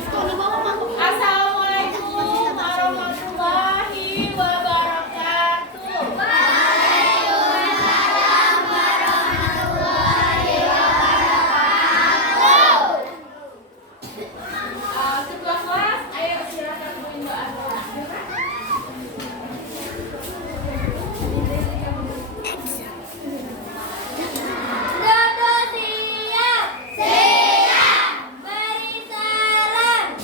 Assalamualaikum warahmatullahi wabarakatuh. Ketua kelas, ayo silakan buin doa. Dodo siap. Siap. Beri salam.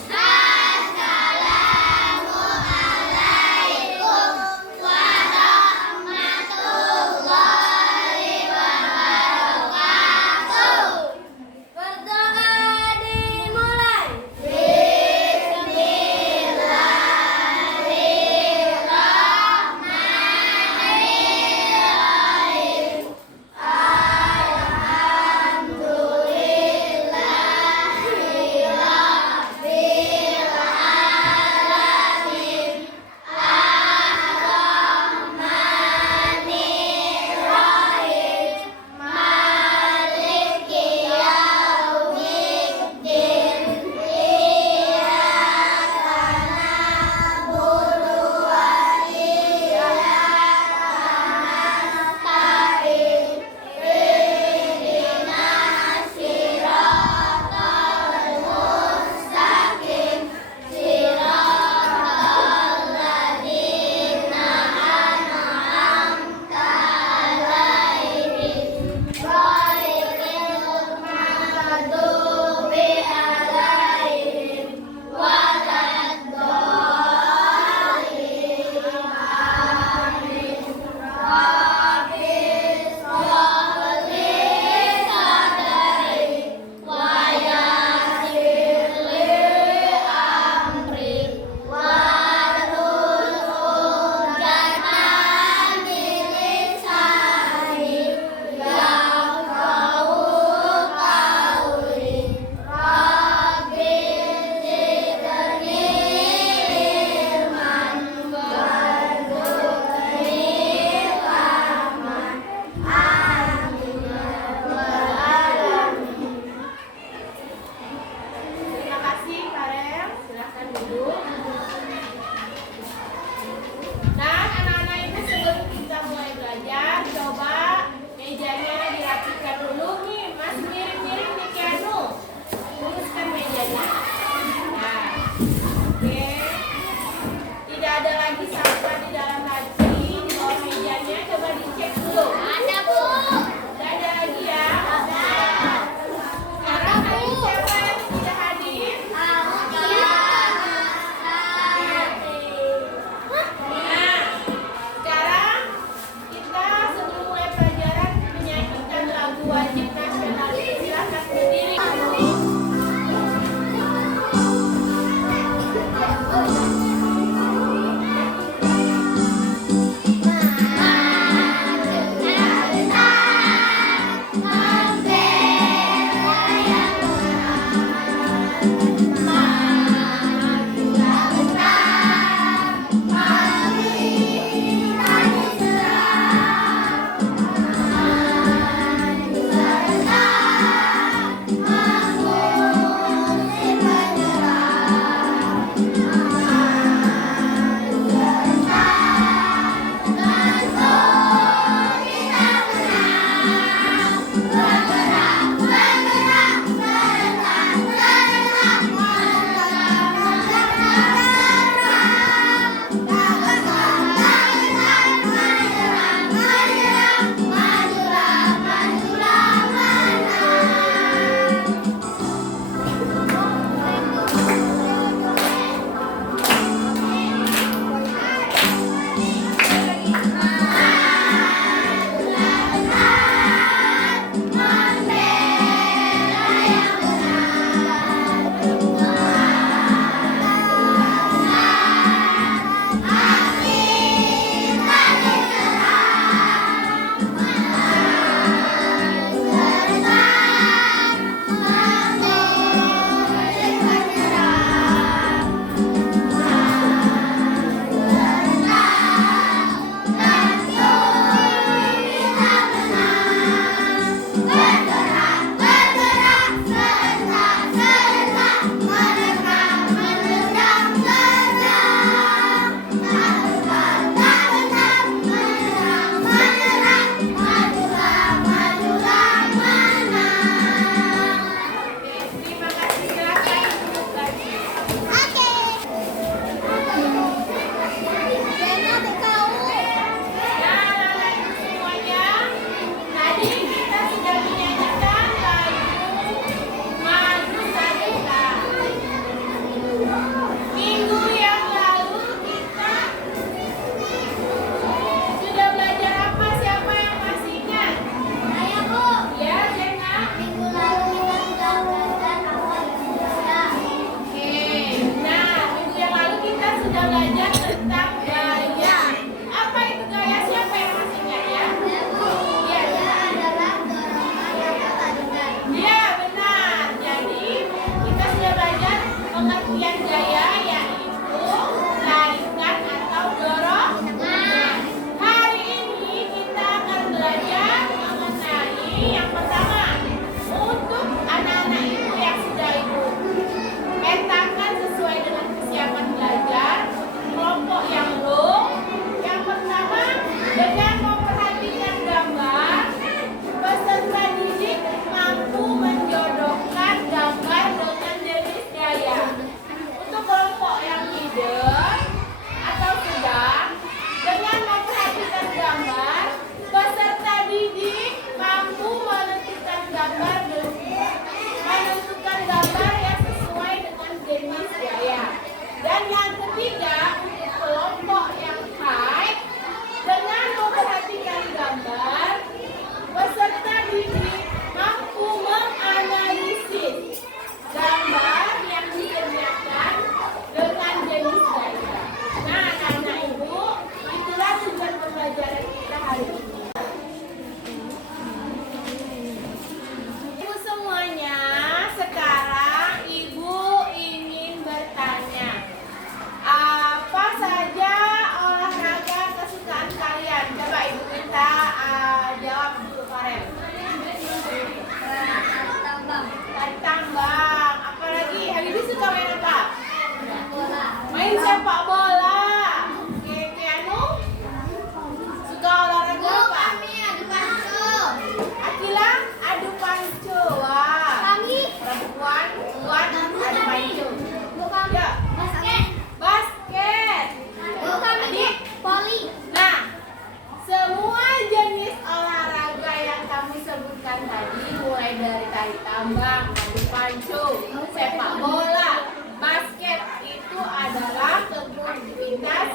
pancung. Sepak bola, basket itu adalah aktivitas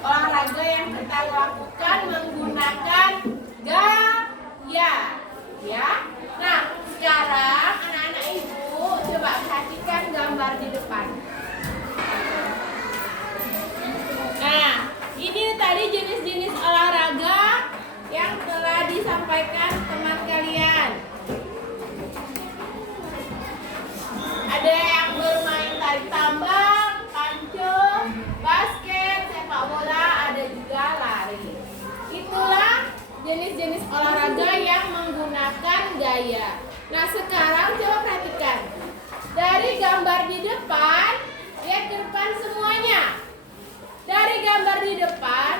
olahraga yang kita lakukan menggunakan gaya, ya. Nah, sekarang anak-anak ibu coba perhatikan gambar di depan. Nah, ini tadi jenis-jenis olahraga yang telah disampaikan teman kalian. Ada yang bermain tarik tambang, pancung, basket, sepak bola, ada juga lari. Itulah jenis-jenis olahraga yang menggunakan gaya. Nah, sekarang coba perhatikan. Dari gambar di depan, lihat ke depan semuanya. Dari gambar di depan,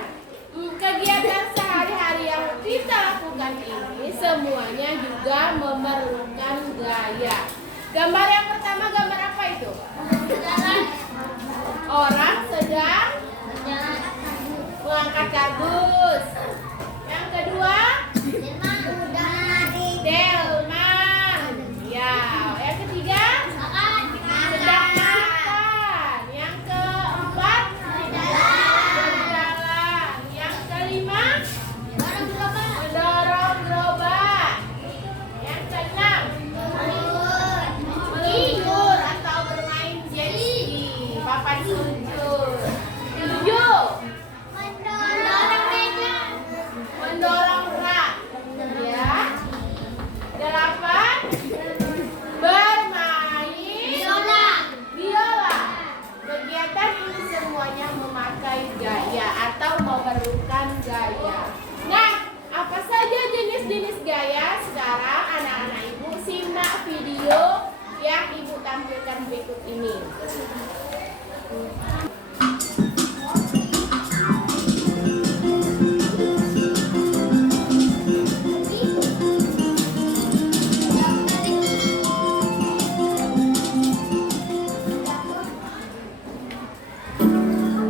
kegiatan sehari-hari yang kita lakukan ini semuanya juga memerlukan gaya. Gambar yang pertama, gambar apa itu? Orang sedang mengangkat kardus. Yang kedua, delman. Ya, yang ketiga, sedang makan. Yang keempat, berjalan. Yang kelima, mendorong gerobak. Yang keenam, meluncur atau bermain jet ski, papan luncur. 7, mendorong rak, ya. 8, bermain biola. Kegiatan ini semuanya memakai gaya atau memerlukan gaya. Nah, apa saja jenis-jenis gaya? Sekarang anak-anak ibu simak video yang ibu tampilkan berikut ini.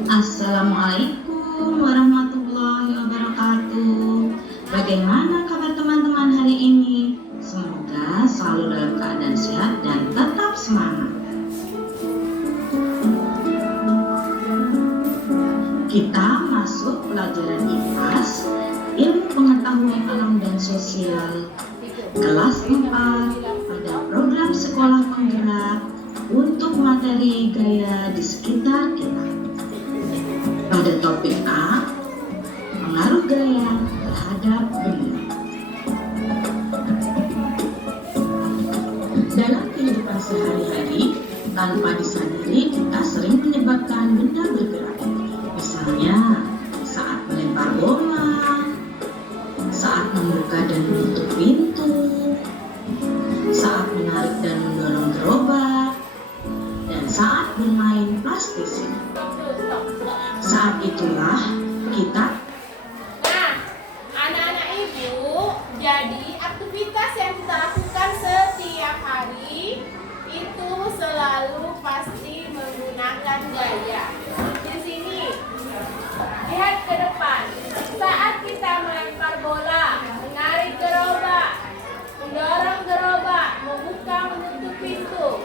Assalamualaikum warahmatullahi wabarakatuh. Bagaimana kabar teman-teman hari ini? Semoga selalu dalam keadaan sehat dan tetap semangat. Kita masuk pelajaran IPAS, ilmu pengetahuan alam dan sosial, kelas 4 pada program sekolah penggerak untuk materi gaya di sekitar kita. Pada topik A, pengaruh gaya terhadap benda. Dalam kehidupan sehari-hari, tanpa disadari kita sering menyebabkan benda bergerak. Misalnya, saat melempar bola, saat membuka dan menutup pintu, saat menarik dan mendorong gerobak, dan saat bermain plastisik. Saat itulah kita. Nah, anak-anak ibu, jadi aktivitas yang kita lakukan setiap hari itu selalu pasti menggunakan gaya. Di sini, lihat ke depan. Saat kita melempar bola, menarik gerobak, mendorong gerobak, membuka menutup pintu,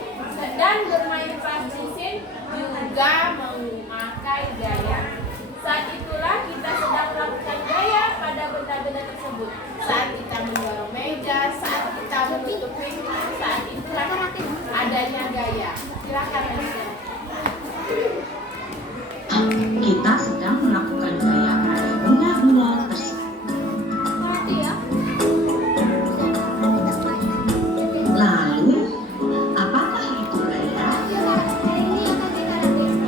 dan bermain plastisik juga memakai gaya. Saat itulah kita sedang melakukan gaya pada benda-benda tersebut. Saat kita mendorong meja, saat kita menutup pintu, saat itulah adanya gaya. Silakan Aisyah. Kita sedang melakukan gaya pada benda-benda tersebut. Lalu, apakah itu gaya?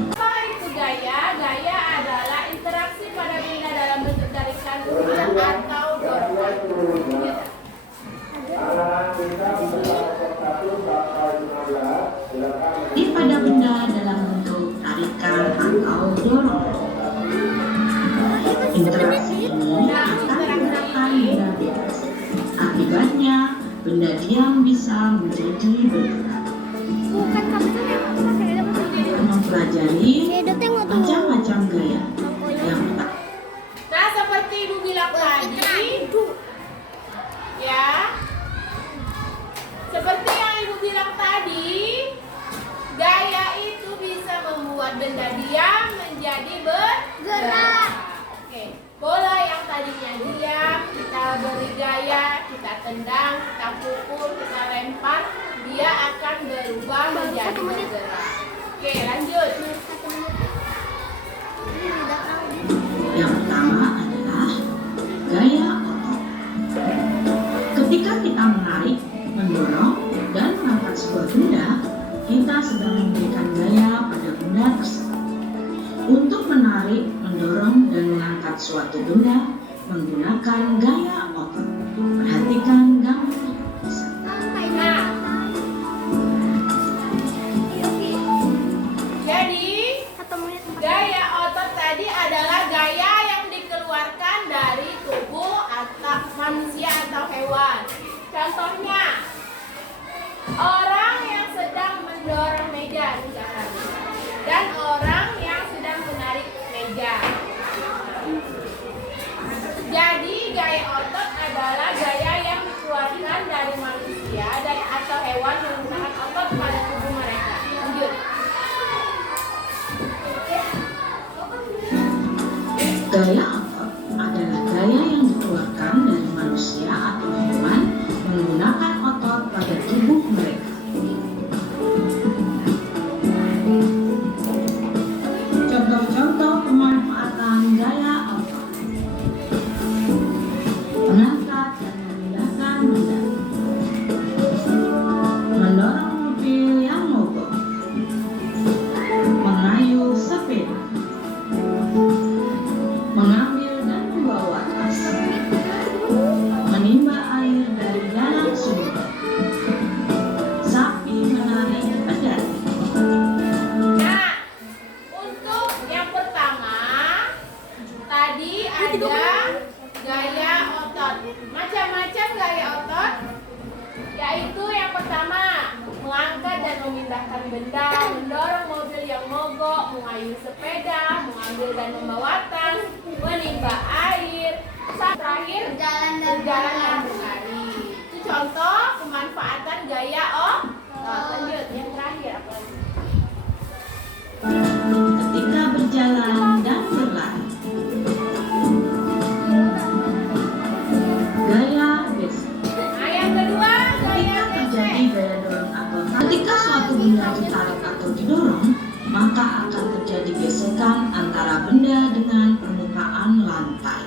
Apa itu gaya? Gaya adalah interaksi pada benda dalam bentuk tarikan atau dorongan. Di pada benda dalam bentuk tarikan atau dorongan. Interaksi ini akan menggerakkan benda bebas. Akibatnya, benda diam bisa menjadi bergerak. Mempelajari macam-macam gaya yang Nah, seperti ibu bilang tadi, ya, seperti yang ibu bilang tadi. gaya, kita tendang, kita pukul, kita lempar, dia akan berubah menjadi bergerak. Oke, lanjut. Yang pertama adalah gaya otot. Ketika kita menarik, mendorong, dan mengangkat sebuah benda, kita sedang memberikan gaya pada benda tersebut. Untuk menarik, mendorong, dan mengangkat suatu benda menggunakan gaya otot. Perhatikan gambar yang bisa. Jadi, gaya otot tadi adalah gaya yang dikeluarkan dari tubuh atau manusia atau hewan. Contohnya, orang yang sedang mendorong meja misalkan, dan orang yang sedang menarik meja. Jadi gaya otot adalah gaya yang dikeluarkan dari manusia dan atau hewan menggunakan otot pada tubuh mereka. Lanjut. Gaya otot adalah gaya yang dikeluarkan dari manusia atau hewan menggunakan otot pada tubuh mereka. Contoh-contoh pemanfaatan gaya otot: mengangkat dan memindahkan benda, mendorong mobil yang mogok, mengayuh sepeda, mengambil dan membawa tas, menimba air dari dalam sumur, sapi menarik pedal. Nah, untuk yang pertama tadi ada gaya otot. Macam-macam gaya otot, yaitu yang pertama mengangkat dan memindahkan benda, mendorong mobil yang mogok, mengayuh sepeda, mengambil dan membawa tas, menimba air, saat terakhir berjalan dan berlari. Itu contoh pemanfaatan gaya otot. Lanjut yang terakhir apa lagi? Ketika berjalan dan berlari. Gaya gesek. Nah, yang kedua gaya Ketika terjadi gesek. gaya dorong atau tarik, ketika suatu benda ditarik atau didorong, maka akan terjadi gesekan antara benda dengan permukaan lantai.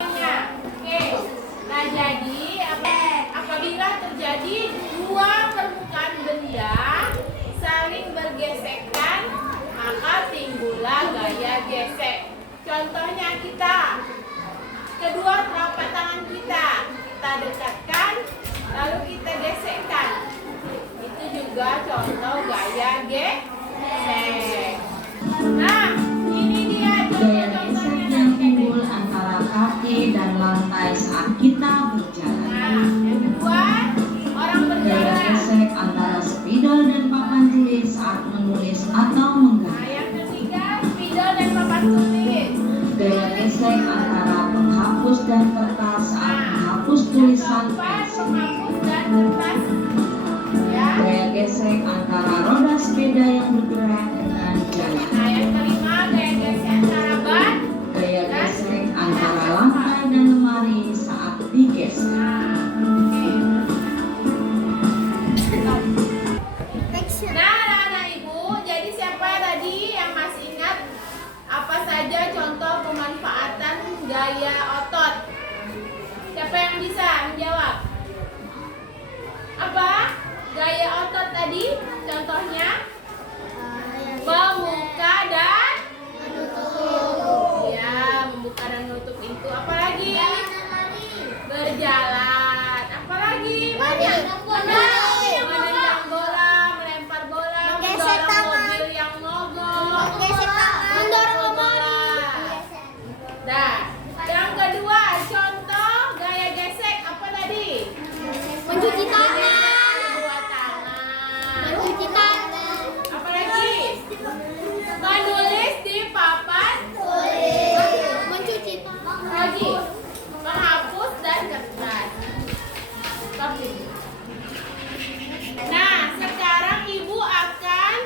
Oke, nah jadi apabila terjadi dua permukaan benda saling bergesekan, maka timbullah gaya gesek. Contohnya kedua telapak tangan kita dekatkan, lalu kita gesekkan. Itu juga contoh gaya gesek. Nah, ini dia Gaya contoh-contohnya gesek yang dari timbul antara kaki dan lantai saat kita berjalan. Nah, yang kedua, orang Gaya berjalan. gesek antara spidol dan papan tulis saat menulis atau Nah, menggambar. yang ketiga, spidol dan papan tulis. Gaya gesek antara penghapus dan kertas saat menghapus tulisan Keempat, pensil. penghapus dan kertas. Ya. Gaya gesek antara roda sepeda yang bergerak dengan jalan. Nah, yang kelima, gaya gesek antara ban. Gaya gesek antara lantai dan lemari saat digesek. Nah, oke. Nah, anak-anak ibu, jadi siapa tadi yang masih ingat apa saja contoh pemanfaatan gaya otot? Siapa yang bisa menjawab? Apa? Gaya otot tadi contohnya membuka dan menutup. Ya, membuka dan menutup itu. Apalagi? Berjalan. Apalagi? Banyak. Menendang bola, melempar bola, mendorong mobil yang mogok, mendorong bola. Nah, yang kedua contoh gaya gesek apa tadi? Mencuci tangan. Dua tangan. Mencuci tangan. Apalagi? Menulis di papan. Mencuci tangan. Lagi menghapus dan kertas. Tapi. Nah, sekarang ibu akan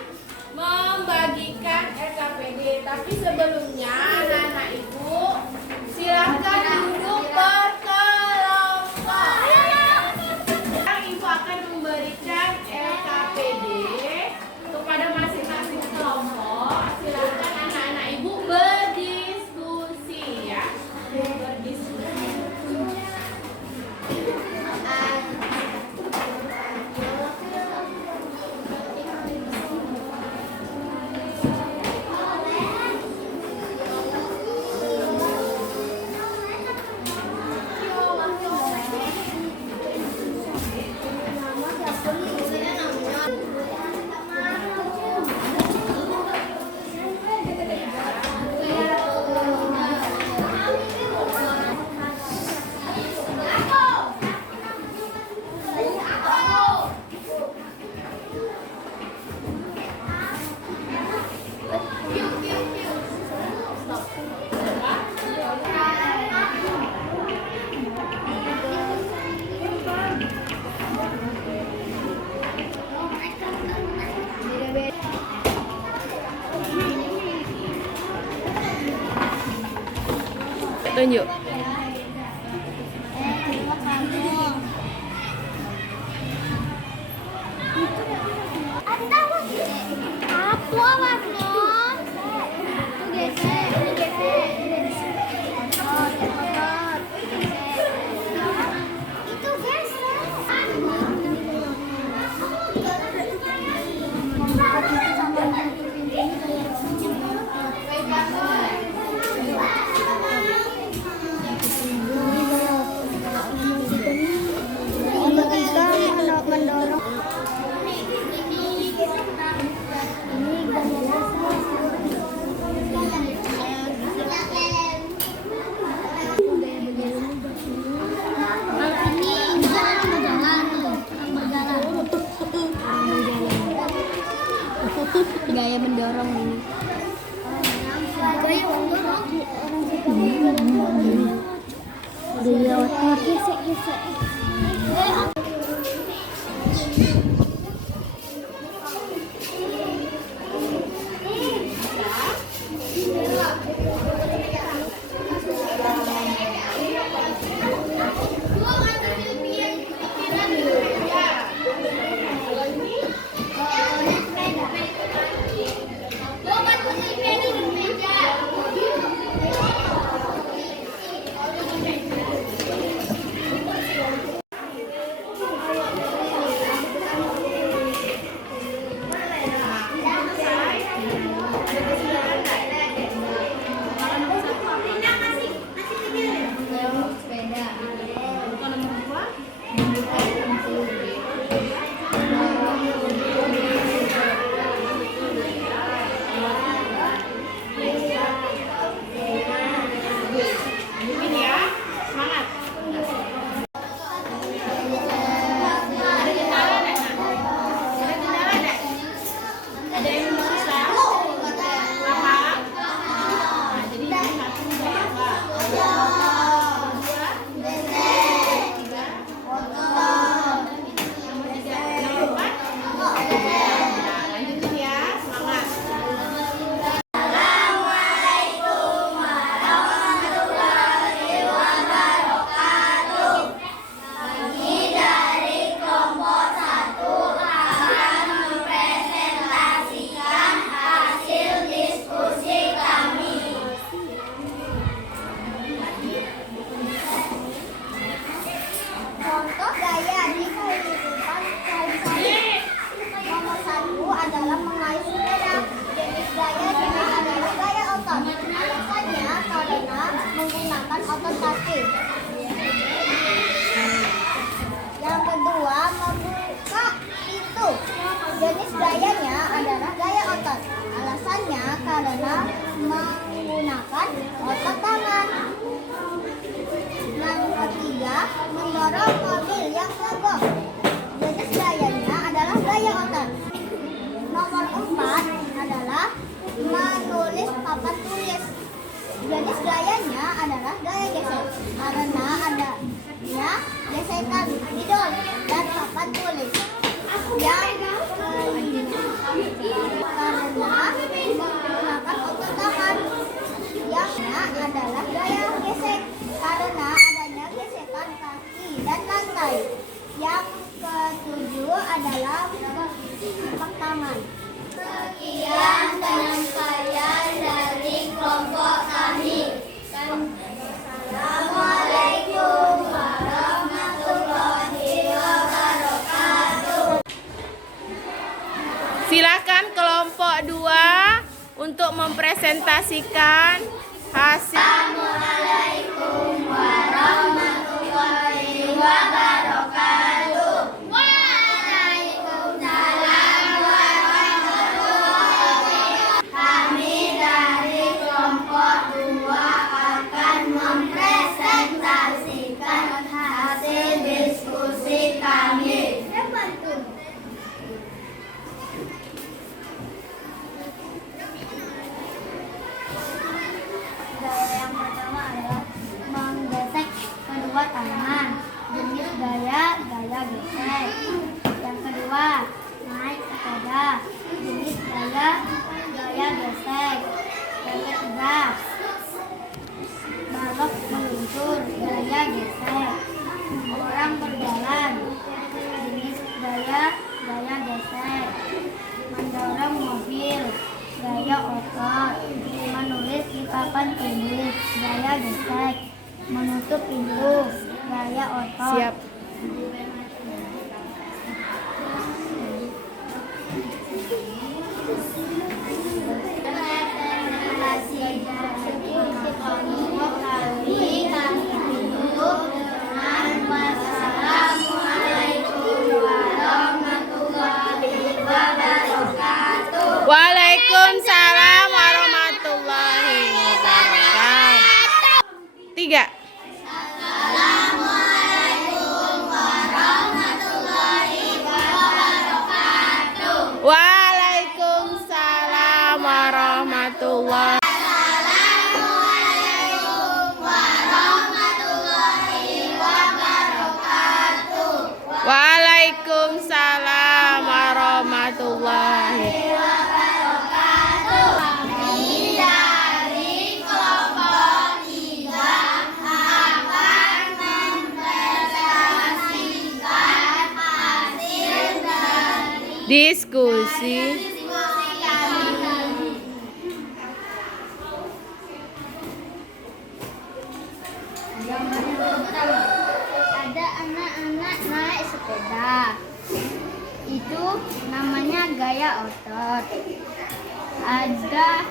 membagikan LKPD. Tapi sebelumnya anak-anak ibu silakan duduk berkelompok. Tunjuk. Apa warna? Itu gesek, ini gesek. Itu mendorong. Gaya mendorong ini. Gaya mendorong. Gaya otot gesek-gesek. Contoh gaya di kehidupan sehari-hari. Nomor 1 adalah mengayuh sepeda. Jenis gayanya adalah gaya otot. Alasannya karena menggunakan otot kaki. Yang kedua, membuka pintu. Jenis gayanya adalah gaya otot. Alasannya karena menggunakan otot tangan. Yang ketiga, mendorong mobil yang mogok. Jenis gayanya adalah gaya otot. Nomor 4 adalah menulis papan tulis. Jenis gayanya adalah gaya gesek karena adanya gesekan spidol dan papan tulis. Yang kelima, karena menggunakan otot tangan. Yang adalah gaya gesek karena adanya gesekan kaki dan lantai. Yang ketujuh adalah tepuk tangan. Sekian penyampaian dari kelompok kami. Assalamualaikum warahmatullahi wabarakatuh. Silakan kelompok 2 untuk mempresentasikan hasil. Assalamualaikum warahmatullahi wabarakatuh. Waalaikumsalam warahmatullahi wabarakatuh. Kami dari kelompok 2 akan mempresentasikan hasil diskusi kami. Gaya yang pertama adalah menggesek kedua tangan. Jenis gaya gesek. Yang kedua, naik sepeda. Jenis gaya gesek. Yang ketiga, Balok meluncur, gaya gesek. Orang berjalan, jenis gaya gesek. Mendorong mobil, gaya otot. Menulis di papan tulis, gaya gesek. Menutup pintu, gaya otot. Siap. Waalaikumsalam warahmatullahi wabarakatuh. 3. Waalaikumsalam warahmatullahi Waalaikumsalam warahmatullahi diskusi. Ada anak-anak naik sepeda. Itu namanya gaya otot. Ada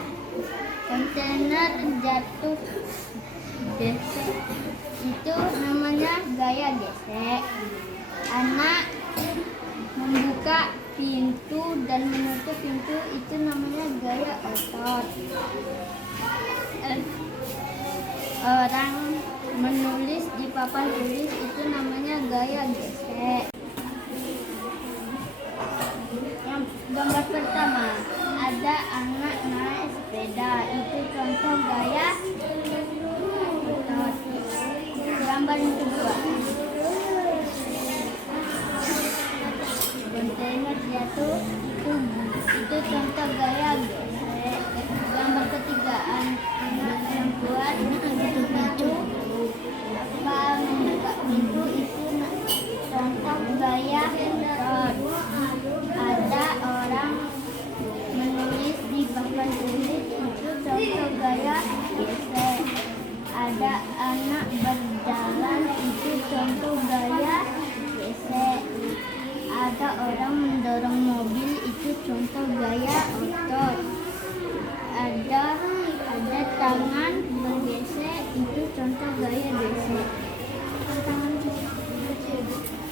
kontainer jatuh gesek. Itu namanya gaya gesek. Anak membuka pintu dan menutup pintu itu namanya gaya otot. Orang menulis di papan tulis itu namanya gaya gesek. Yang gambar pertama, ada anak naik sepeda, itu contoh gaya otot. Gambar yang kedua, kontainer jatuh, itu contoh gaya gesek. Gambar ketiga, anak yang kuat menutup pintu, membuka pintu itu contoh gaya otot. Ada orang menulis di papan tulis itu contoh gaya gesek. Ada anak berjalan itu contoh gaya gesek. Ada orang mendorong mobil itu contoh gaya otot. Ada tangan bergesek itu contoh gaya gesek.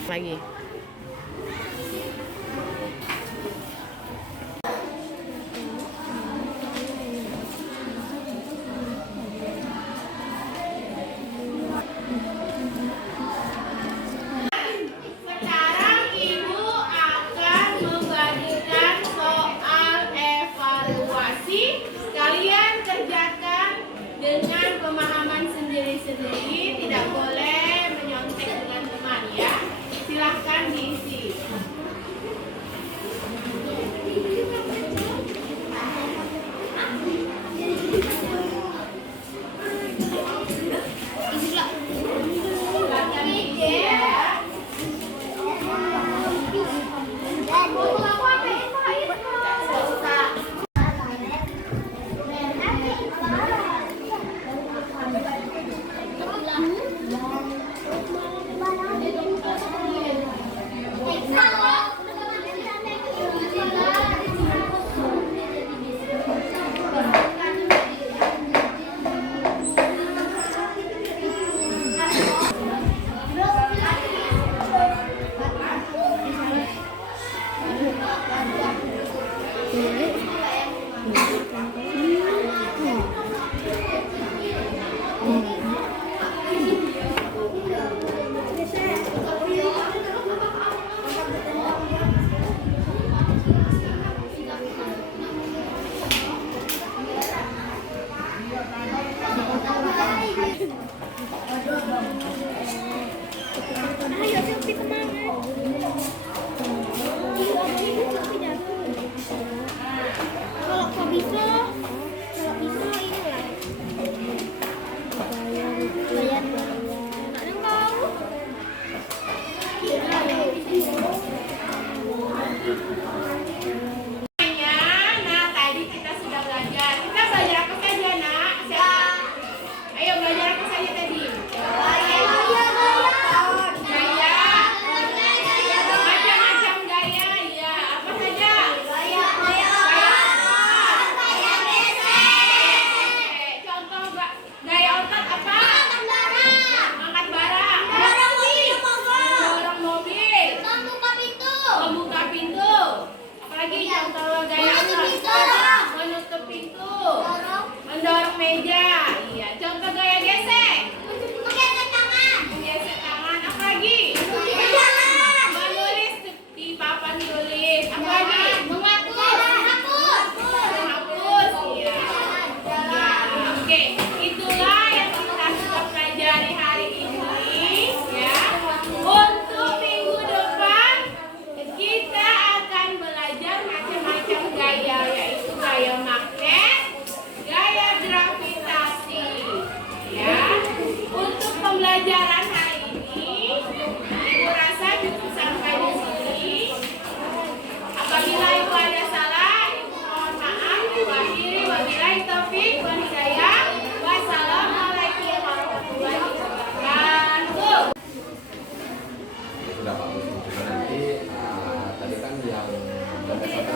Lagi. Sekarang Ibu akan membagikan soal evaluasi. Kalian kerjakan dengan pemahaman sendiri-sendiri, tidak boleh menyontek dengan teman ya. Silahkan diisi. Silahkan diisi ya.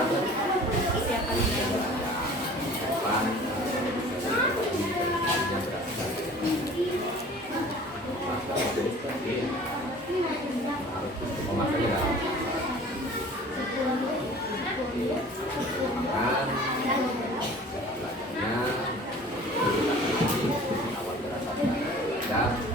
Persiapan makan,